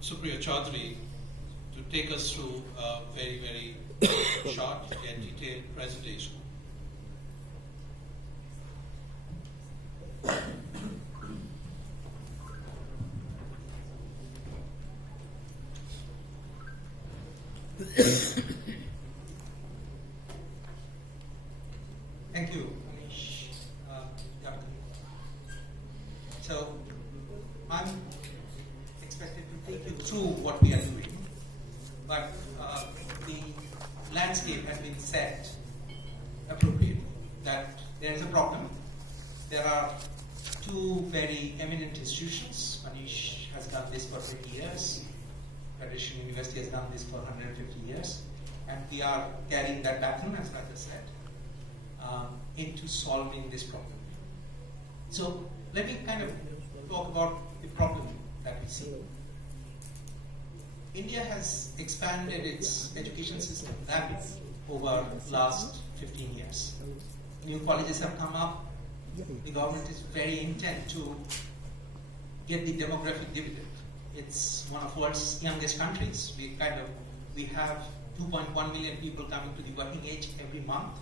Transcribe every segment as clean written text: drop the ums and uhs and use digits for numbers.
Supriya Chaudhary to take us through a very, very short and detailed presentation. Thank you, Anish. So, I'm expected to take you through what we are doing, but the landscape has been set appropriately, that there is a problem. There are two very eminent institutions. Anish has done this for 20 years. Traditional University has done this for 150 years. And we are carrying that baton, as I just said, into solving this problem. So let me kind of talk about the problem that we see. India has expanded its education system rapidly over the last 15 years. New colleges have come up. The government is very intent to get the demographic dividend. It's one of the world's youngest countries. We have 2.1 million people coming to the working age every month.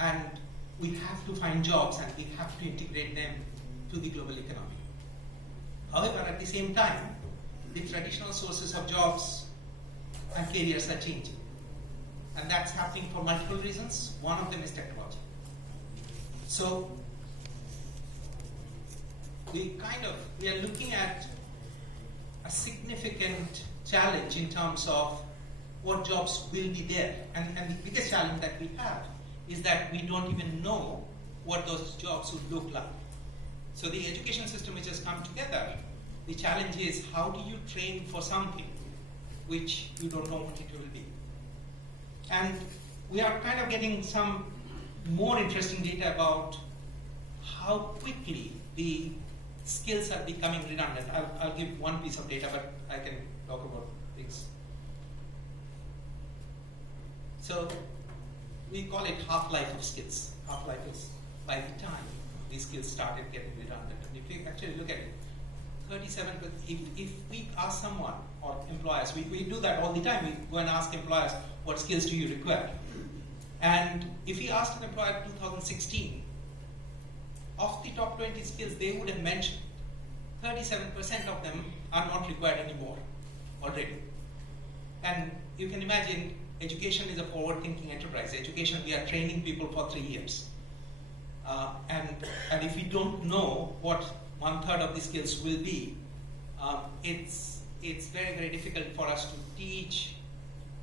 And we have to find jobs and we have to integrate them to the global economy. However, at the same time, the traditional sources of jobs and careers are changing. And that's happening for multiple reasons. One of them is technology. So we are looking at a significant challenge in terms of what jobs will be there. And the biggest challenge that we have is that we don't even know what those jobs would look like. So the education system which has come together, the challenge is how do you train for something which you don't know what it will be. And we are kind of getting some more interesting data about how quickly the skills are becoming redundant. I'll give one piece of data, but I can talk about things. So we call it half-life of skills. Half-life is by the time these skills started getting redundant. And if you actually look at it, 37%, if we ask someone, or employers, we do that all the time, we go and ask employers, what skills do you require? And if we asked an employer in 2016, of the top 20 skills they would have mentioned, 37% of them are not required anymore already. And you can imagine education is a forward-thinking enterprise. Education, we are training people for 3 years. And if we don't know what 1/3 of the skills will be, it's very, very difficult for us to teach,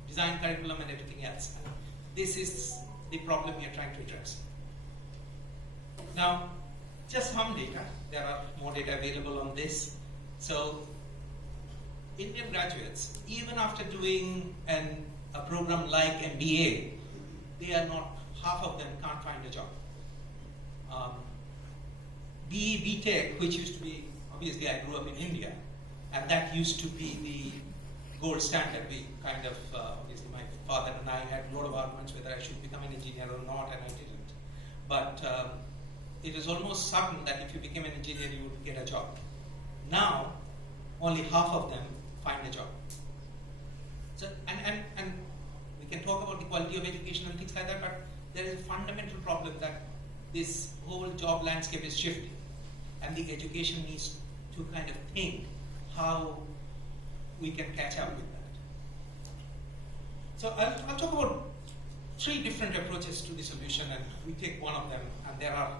design curriculum and everything else. This is the problem we are trying to address. Now, just some data. There are more data available on this. So, Indian graduates, even after doing a program like MBA, half of them can't find a job. B.Tech, which used to be, obviously I grew up in India, and that used to be the gold standard. We kind of, obviously my father and I had a lot of arguments whether I should become an engineer or not, and I didn't. But it was almost certain that if you became an engineer, you would get a job. Now, only half of them find a job. So, and we can talk about the quality of education and things like that, but there is a fundamental problem that this whole job landscape is shifting, and the education needs to kind of think how we can catch up with that. So I'll talk about 3 different approaches to the solution, and we take one of them, and there are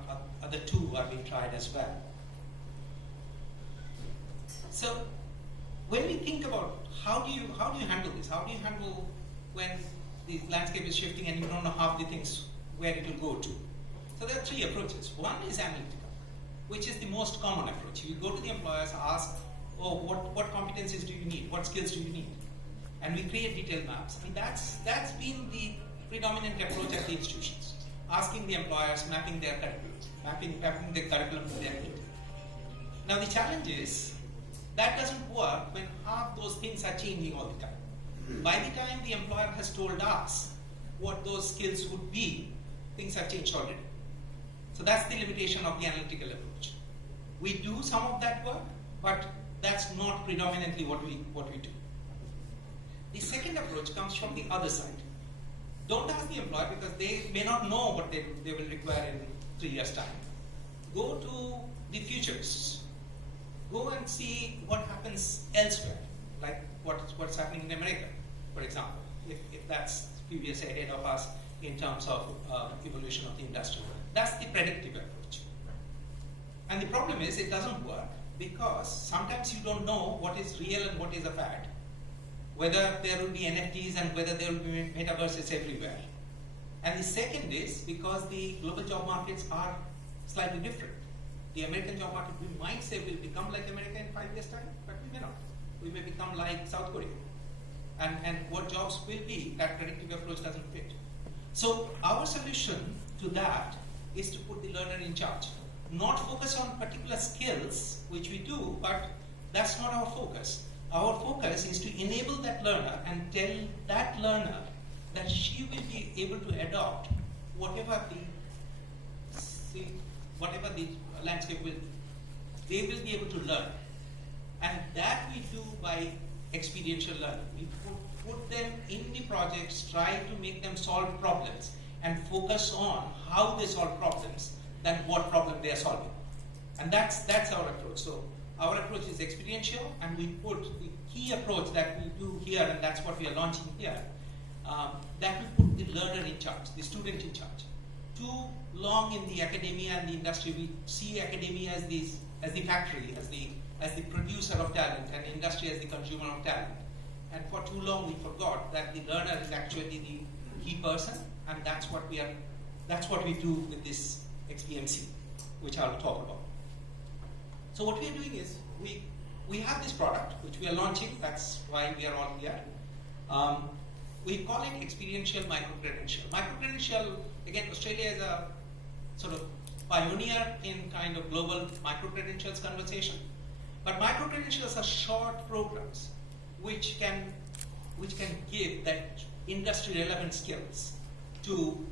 other 2 are being tried as well. So when we think about how do you handle this? How do you handle when the landscape is shifting and you don't know half the things where it will go to? So there are 3 approaches. One is analytical, which is the most common approach. You go to the employers, ask, what competencies do you need? What skills do you need? And we create detailed maps. And that's been the predominant approach at the institutions. Asking the employers, mapping their curriculum, mapping the curriculum to their need. Now the challenge is, that doesn't work when half those things are changing all the time. By the time the employer has told us what those skills would be, things have changed already. So that's the limitation of the analytical approach. We do some of that work, but that's not predominantly what we do. The second approach comes from the other side. Don't ask the employer because they may not know what they will require in 3 years' time. Go to the futurists. Go and see what happens elsewhere, like what's happening in America, for example, if that's a few years ahead of us in terms of evolution of the industry. That's the predictive approach. And the problem is it doesn't work because sometimes you don't know what is real and what is a fad, whether there will be NFTs and whether there will be metaverses everywhere. And the second is because the global job markets are slightly different. The American job market, we might say, will become like America in 5 years' time, but we may not. We may become like South Korea. And what jobs will be, that predictive approach doesn't fit. So our solution to that is to put the learner in charge. Not focus on particular skills, which we do, but that's not our focus. Our focus is to enable that learner and tell that learner that she will be able to adopt whatever the landscape will. They will be able to learn. And that we do by experiential learning. We put them in the projects, try to make them solve problems, and focus on how they solve problems than what problem they are solving. And that's our approach. So our approach is experiential, and we put the key approach that we do here, and that's what we are launching here, that we put the learner in charge, the student in charge. Too long in the academia and the industry, we see academia as the factory, as the producer of talent, and industry as the consumer of talent. And for too long we forgot that the learner is actually the key person, and that's what we do with this XPMC, which I'll talk about. So what we are doing is we have this product which we are launching. That's why we are all here. We call it experiential micro-credential. Micro-credential, again, Australia is a sort of pioneer in kind of global micro-credentials conversation. But micro-credentials are short programs which can give that industry-relevant skills to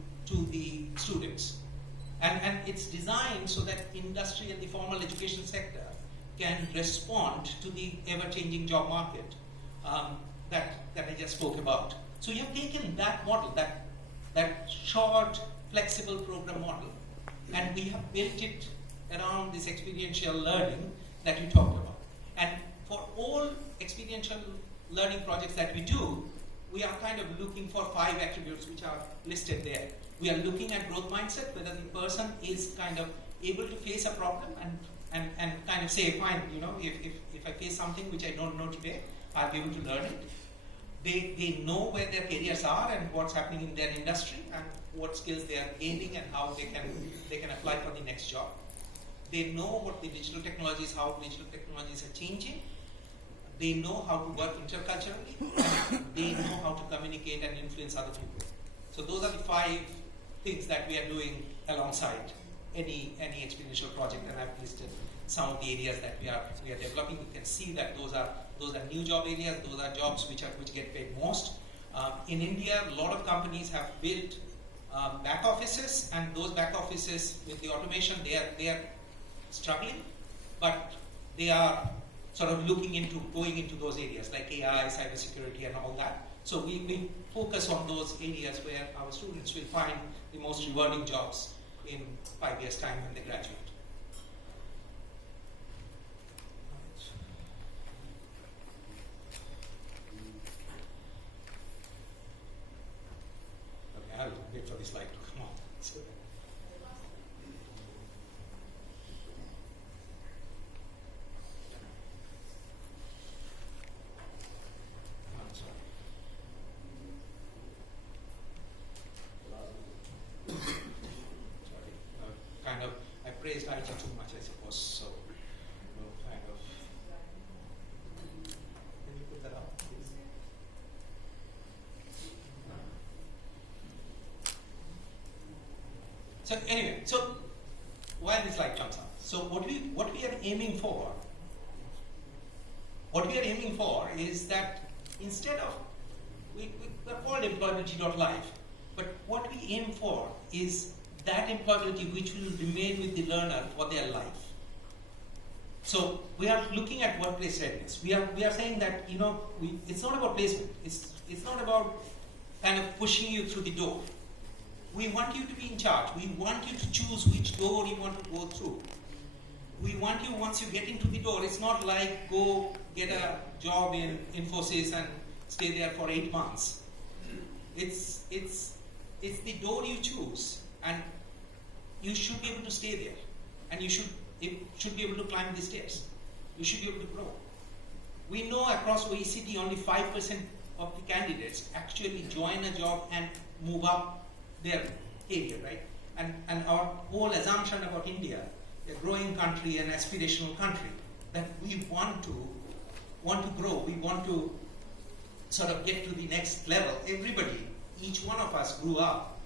the students. And it's designed so that industry and the formal education sector can respond to the ever-changing job market that I just spoke about. So you have taken that model, that short, flexible program model, and we have built it around this experiential learning that you talked about. And for all experiential learning projects that we do, we are kind of looking for 5 attributes which are listed there. We are looking at growth mindset, whether the person is kind of able to face a problem and kind of say, fine, if I face something which I don't know today, I'll be able to learn it. They know where their careers are and what's happening in their industry and what skills they are gaining and how they can apply for the next job. They know what the digital technologies, how digital technologies are changing. They know how to work interculturally, and they know how to communicate and influence other people. So those are the 5 things that we are doing alongside any experiential project, and I've listed some of the areas that we are developing. You can see that those are new job areas. Those are jobs which get paid most. In India, a lot of companies have built back offices, and those back offices with the automation, they are struggling, but they are sort of looking into going into those areas like AI, cybersecurity, and all that. So we focus on those areas where our students will find the most rewarding jobs in 5 years' time when they graduate. Okay, I'll wait for this slide to come on. Praised IT too much, I suppose. So, kind of. Can you put that up, please? So anyway, so while this slide comes up, so what we are aiming for is that instead of we're called employbility.life, but what we aim for is that employability which will remain with the learner for their life. So we are looking at workplace readiness. We are saying that it's not about placement. It's not about kind of pushing you through the door. We want you to be in charge. We want you to choose which door you want to go through. We want you, once you get into the door, it's not like go get a job in Infosys and stay there for 8 months. It's the door you choose, and you should be able to stay there, and you should be able to climb the stairs. You should be able to grow. We know across OECD only 5% of the candidates actually join a job and move up their career, right? And our whole assumption about India, a growing country, an aspirational country, that we want to grow, we want to sort of get to the next level. Everybody, each one of us grew up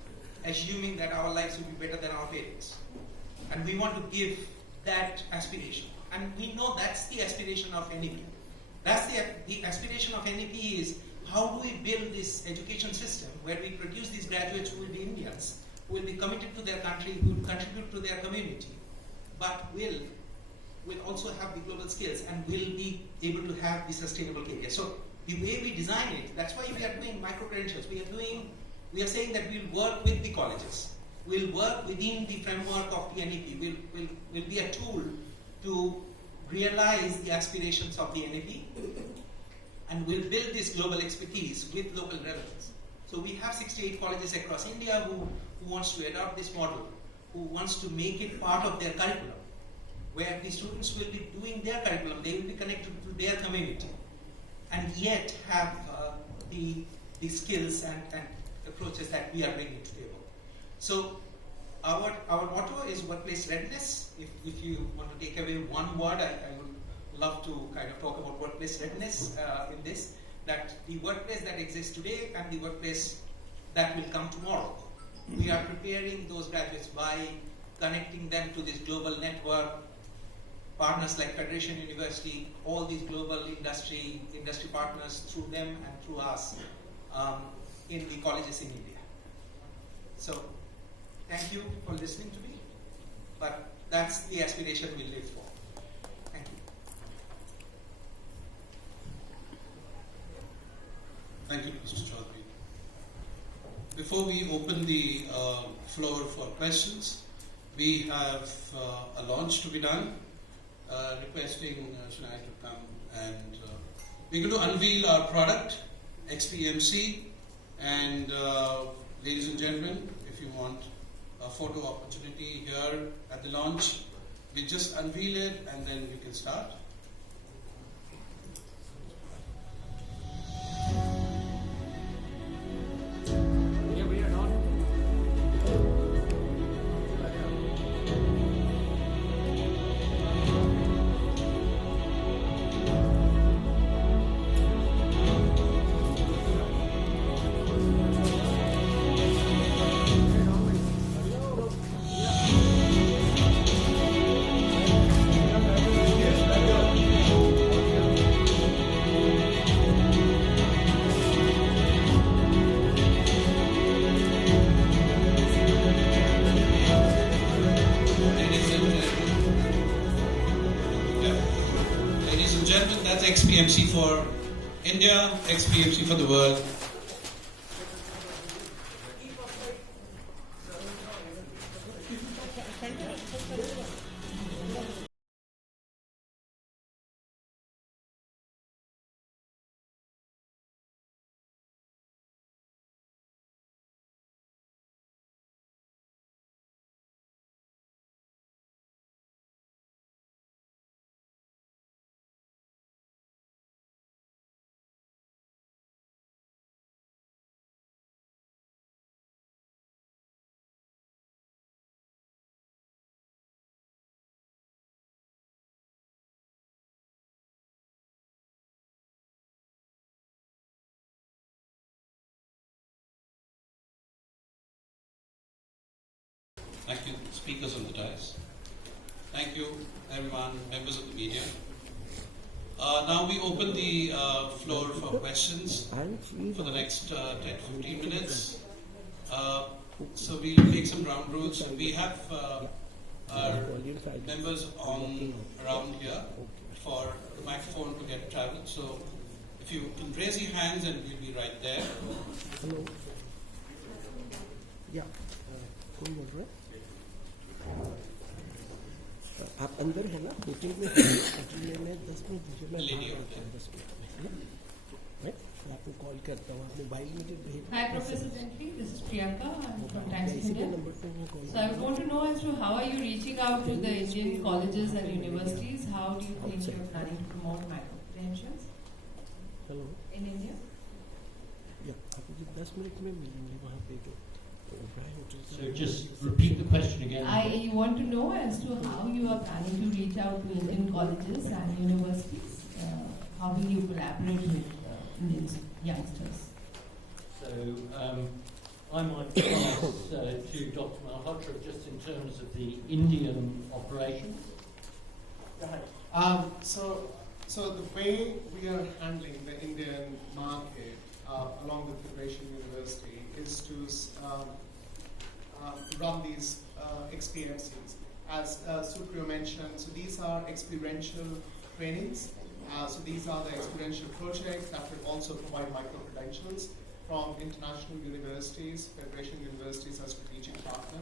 assuming that our lives would be better than our parents. And we want to give that aspiration. And we know that's the aspiration of NEP. That's the aspiration of NEP is, how do we build this education system where we produce these graduates who will be Indians, who will be committed to their country, who will contribute to their community, but will also have the global skills and will be able to have the sustainable career. So the way we design it, that's why we are doing micro-credentials. We are saying that we'll work with the colleges. We'll work within the framework of the NEP. We'll be a tool to realize the aspirations of the NEP, and we'll build this global expertise with local relevance. So we have 68 colleges across India who wants to adopt this model, who wants to make it part of their curriculum, where the students will be doing their curriculum, they will be connected to their community, and yet have the skills and approaches that we are bringing to the table. So our motto is workplace readiness. If you want to take away one word, I would love to kind of talk about workplace readiness in this, that the workplace that exists today and the workplace that will come tomorrow, we are preparing those graduates by connecting them to this global network, partners like Federation University, all these global industry partners, through them and through us in the colleges in India. So thank you for listening to me, but that's the aspiration we live for. Thank you. Thank you, Mr. Chaudhary. Before we open the floor for questions, we have a launch to be done. Requesting Shania to come, and we're going to unveil our product, XPMC, and ladies and gentlemen, if you want a photo opportunity here at the launch, we just unveil it and then we can start. That's XPMC for India, XPMC for the world. Thank you, speakers on the dais. Thank you, everyone, members of the media. Now we open the floor for questions for the next 10-15 minutes. So we'll take some ground rules. We have our members on around here for the microphone to get traveled. So if you can raise your hands and we'll be right there. Hello या कौन बोल रहा है? आप अंदर है ना, meeting में? एक्चुअली मैं 10 मिनट मुझे मैं Lady बाहर out there. 10 मिनट में मैं आपको कॉल करता हूँ, आप मोबाइल में जो भेज Hi, Professor Bentley. This is Priyanka. I'm from Tax इसी के India. नंबर पे मैं call So I want to know as to how are you reaching out to the Indian colleges and universities? How do you think you're planning to promote micro-credentials hello in India? या आप मुझे 10 minute में मिलेंगे वहाँ पे जो Oberoi hotel से। So just repeat the question again. I want to know as to how you are planning to reach out to Indian colleges and universities. How will you collaborate with Indian youngsters? So I might pass to Dr. Malhotra just in terms of the Indian operation. So the way we are handling the Indian market along with Federation University is to run these XPMCs. As Supriyo mentioned, so these are experiential trainings. So these are the experiential projects that will also provide micro-credentials from international universities, Federation Universities as strategic partner.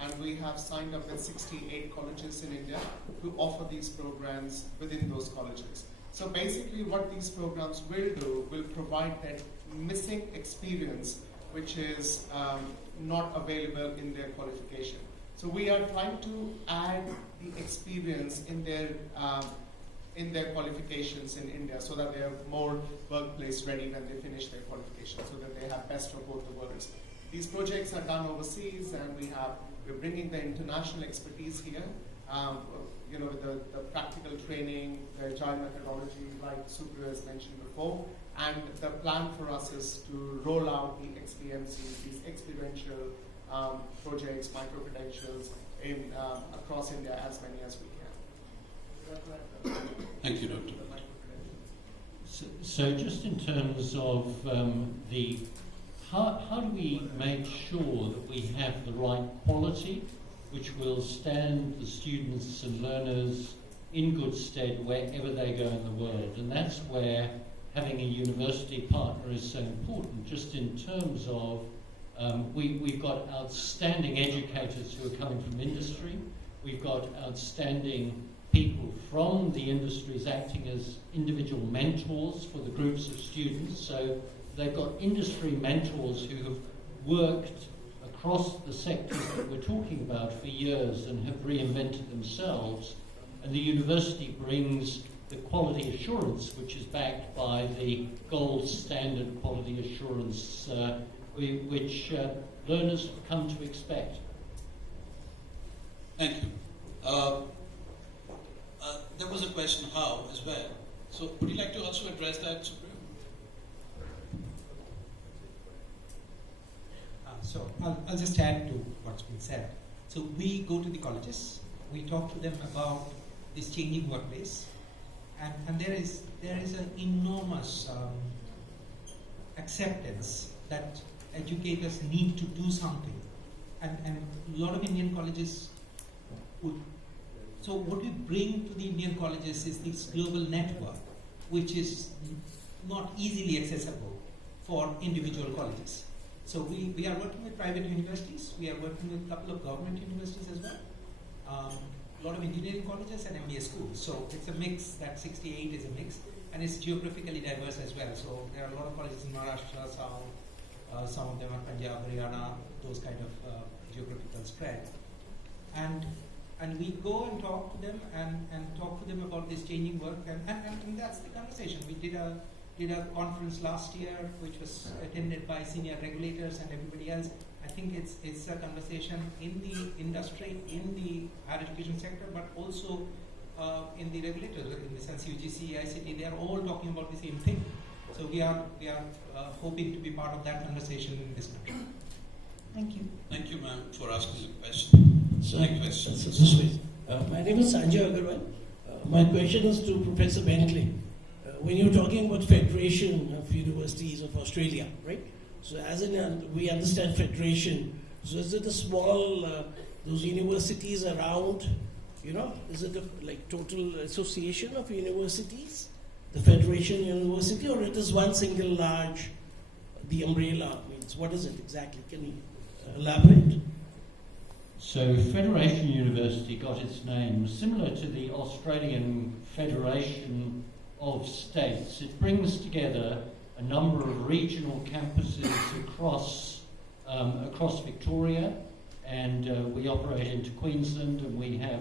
And we have signed up with 68 colleges in India to offer these programs within those colleges. So basically what these programs will do will provide that missing experience which is not available in their qualification. So we are trying to add the experience in their qualifications in India so that they are more workplace ready when they finish their qualification, so that they have best of both the worlds. These projects are done overseas, and we're bringing the international expertise here. With the practical training, the agile methodology, like Supriyo has mentioned before. And the plan for us is to roll out the XPMCs, these experiential projects, micro-credentials across India, as many as we can. Thank you, Doctor. So just in terms of how do we make sure that we have the right quality which will stand the students and learners in good stead wherever they go in the world? And that's where having a university partner is so important, just in terms of we've got outstanding educators who are coming from industry, we've got outstanding people from the industries acting as individual mentors for the groups of students. So they've got industry mentors who have worked across the sectors that we're talking about for years and have reinvented themselves. And the university brings the quality assurance, which is backed by the gold standard quality assurance which learners have come to expect. Thank you. There was a question how as well. So would you like to also address that, Supriyo? So I'll just add to what's been said. So we go to the colleges, we talk to them about this changing workplace, and there is an enormous acceptance that educators need to do something, and a lot of Indian colleges would. So what we bring to the Indian colleges is this global network, which is not easily accessible for individual colleges. So we are working with private universities, we are working with a couple of government universities as well, a lot of engineering colleges and MBA schools. So it's a mix, that 68 is a mix, and it's geographically diverse as well. So there are a lot of colleges in Maharashtra, some of them are Punjab, Haryana, those kind of geographical spread. And we go and talk to them and talk to them about this changing work, and that's the conversation. We did a conference last year which was attended by senior regulators and everybody else. I think it's a conversation in the industry, in the higher education sector, but also in the regulators, in the sense UGC, ICT, they are all talking about the same thing. So we are hoping to be part of that conversation in this country. Thank you. Thank you, ma'am, for asking the question. So, Next question. this way. My name is Sanjay Agarwal. My question is to Professor Bentley. When you're talking about Federation of Universities of Australia, right? So as in we understand federation, so is it a small, those universities around, is it like total association of universities, the Federation University, or it is one single large, the umbrella means, what is it exactly? Can you elaborate? So Federation University got its name similar to the Australian Federation of States. It brings together a number of regional campuses across Victoria, and we operate into Queensland, and we have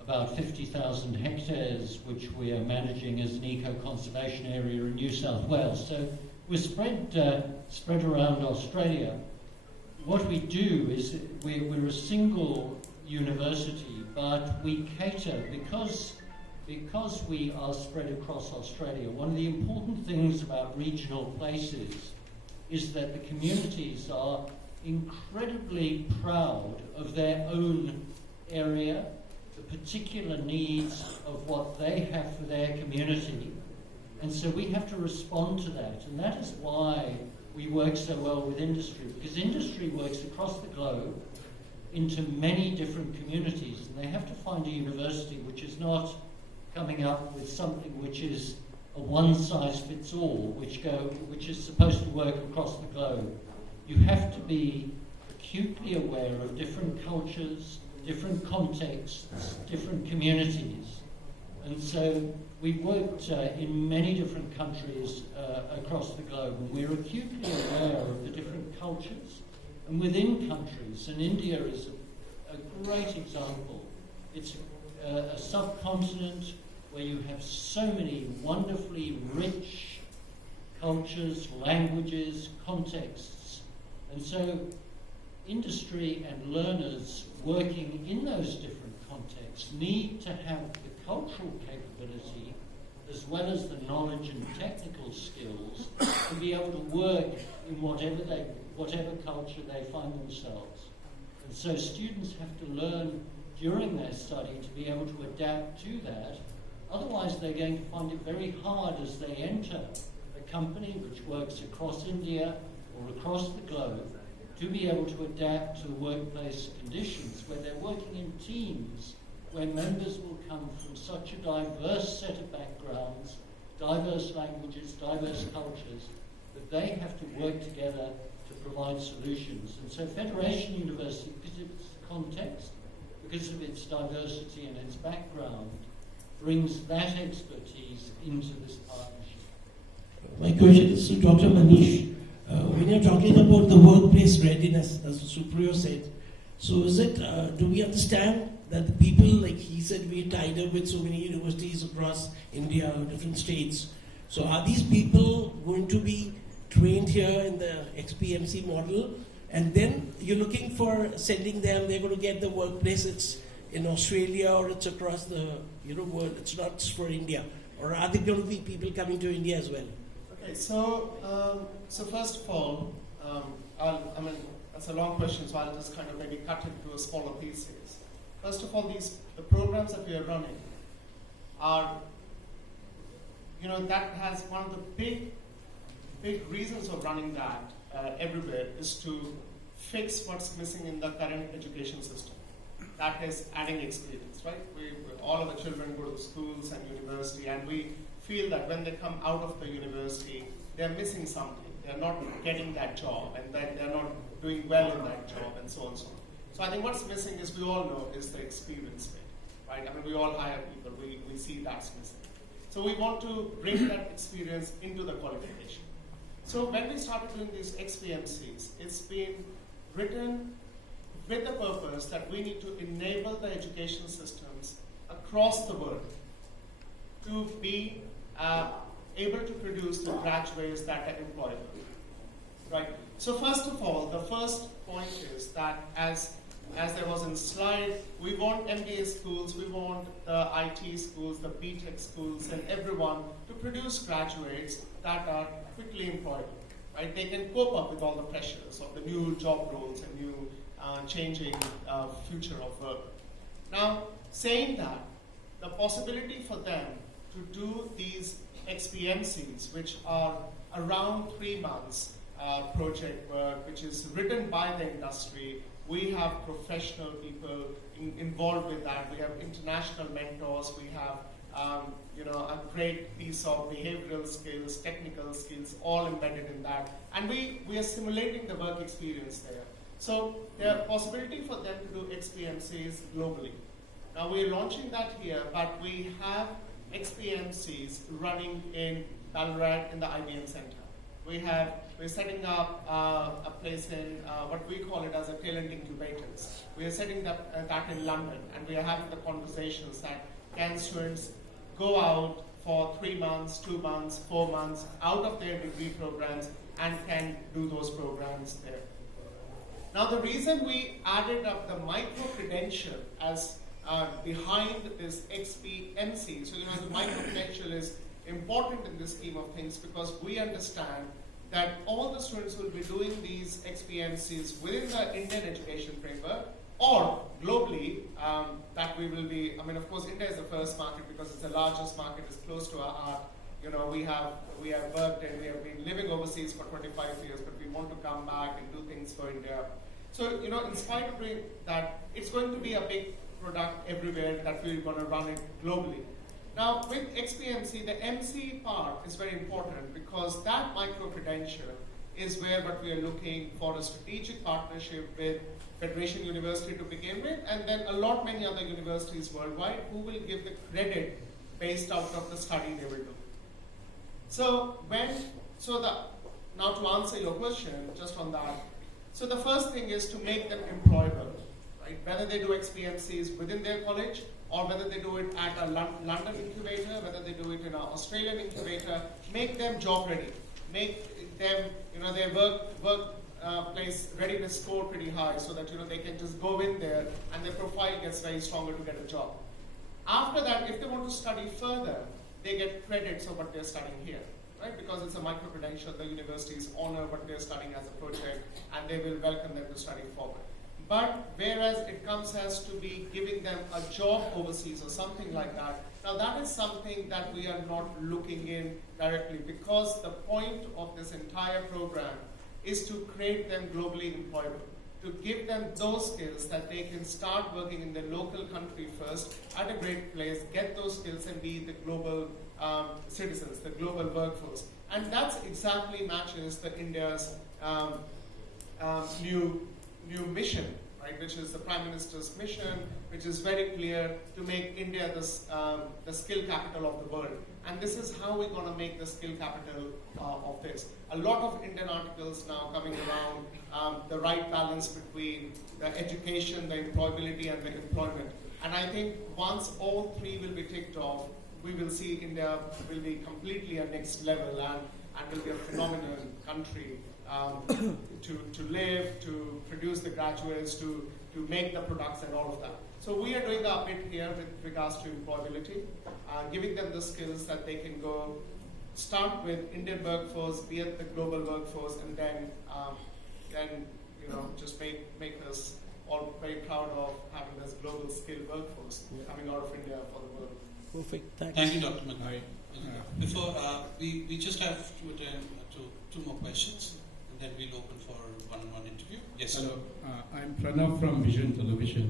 about 50,000 hectares which we are managing as an eco-conservation area in New South Wales. So we're spread around Australia. What we do is we're a single university, but we cater, because we are spread across Australia, one of the important things about regional places is that the communities are incredibly proud of their own area, the particular needs of what they have for their community. And so we have to respond to that. And that is why we work so well with industry, because industry works across the globe into many different communities, and they have to find a university which is not coming up with something which is a one-size-fits-all, which is supposed to work across the globe. You have to be acutely aware of different cultures, different contexts, different communities. And so we've worked in many different countries across the globe, and we're acutely aware of the different cultures and within countries. And India is a great example. It's a subcontinent where you have so many wonderfully rich cultures, languages, contexts. And so industry and learners working in those different contexts need to have the cultural capability as well as the knowledge and technical skills to be able to work in whatever culture they find themselves. And so students have to learn during their study to be able to adapt to that. Otherwise, they're going to find it very hard as they enter a company which works across India or across the globe to be able to adapt to workplace conditions where they're working in teams, where members will come from such a diverse set of backgrounds, diverse languages, diverse cultures, that they have to work together to provide solutions. And so Federation University, because of its context, because of its diversity and its background, brings that expertise into this partnership. My question is to Dr. Manish. When you're talking about the workplace readiness, as Supriyo said, so is it, do we understand that the people, like he said, we're tied up with so many universities across India, different states. So are these people going to be trained here in the XPMC model? And then you're looking for sending them, they're going to get the workplace, it's in Australia or it's across the world, it's not just for India. Or are there going to be people coming to India as well? Okay, so first of all, that's a long question, so I'll just kind of maybe cut it into a smaller pieces. First of all, the programs that we are running are, that has one of the big reasons of running that everywhere is to fix what's missing in the current education system. That is adding experience, right? All of the children go to schools and university, and we feel that when they come out of the university, they're missing something. They're not getting that job, and that they're not doing well in that job, and so on and so on. So I think what's missing is, we all know, is the experience bit, right? I mean, we all hire people, we see that's missing. So we want to bring that experience into the qualification. So when we started doing these XPMCs, it's been written with the purpose that we need to enable the education systems across the world to be able to produce the graduates that are employable, right? So first of all, the first point is that as there was in the slide, we want MBA schools, we want the IT schools, the BTech schools, and everyone to produce graduates that are quickly employable, right? They can cope up with all the pressures of the new job roles and new changing future of work. Now, saying that, the possibility for them to do these XPMCs, which are around 3 months project work, which is written by the industry, We have professional people involved with that. We have international mentors. We have a great piece of behavioral skills, technical skills, all embedded in that. And we are simulating the work experience there. So there are possibility for them to do XPMCs globally. Now we're launching that here, but we have XPMCs running in Ballarat in the IBM Center. We're setting up a place in what we call it as a talent incubators. We are setting that in London, and we are having the conversations that can students go out for 3 months, 2 months, 4 months out of their degree programs and can do those programs there. Now the reason we added up the micro-credential as behind this XPMC, so the micro-credential is important in this scheme of things because we understand that all the students will be doing these XPMCs within the Indian education framework or globally, that we will be, of course India is the first market because it's the largest market, it's close to our heart. We have worked and we have been living overseas for 25 years, but we want to come back and do things for India. So, in spite of doing that, it's going to be a big product everywhere that we're going to run it globally. Now, with XPMC, the MC part is very important because that micro-credential is where what we are looking for a strategic partnership with Federation University to begin with, and then many other universities worldwide who will give the credit based out of the study they will do. Now to answer your question, just on that, so the first thing is to make them employable, right? Whether they do XPMCs within their college or whether they do it at a London incubator, whether they do it in an Australian incubator, make them job ready, make them, their workplace readiness score pretty high so that they can just go in there and their profile gets very stronger to get a job. After that, if they want to study further, they get credits of what they're studying here, right? Because it's a micro-credential, the universities honor what they're studying as a project and they will welcome them to study forward. But whereas it comes as to be giving them a job overseas or something like that, now that is something that we are not looking in directly because the point of this entire program is to create them globally employable, to give them those skills that they can start working in their local country first at a great place, get those skills and be the global citizens, the global workforce. And that's exactly matches the India's new mission, right, which is the Prime Minister's mission, which is very clear to make India the skill capital of the world. And this is how we're going to make the skill capital of this. A lot of Indian articles now coming around the right balance between the education, the employability, and the employment. And I think once all three will be ticked off, we will see India will be completely a next level and will be a phenomenal country to live, to produce the graduates, to make the products and all of that. So we are doing our bit here with regards to employability, giving them the skills that they can go start with Indian workforce, be at the global workforce, and then just make us all very proud of having this global skilled workforce coming out of India for the world. Perfect. Thank you, Dr. McGuire. Before we just have to attend to two more questions, and then we'll open for one-on-one interview. Yes, sir. Hello, I'm Pranav from Vision Television.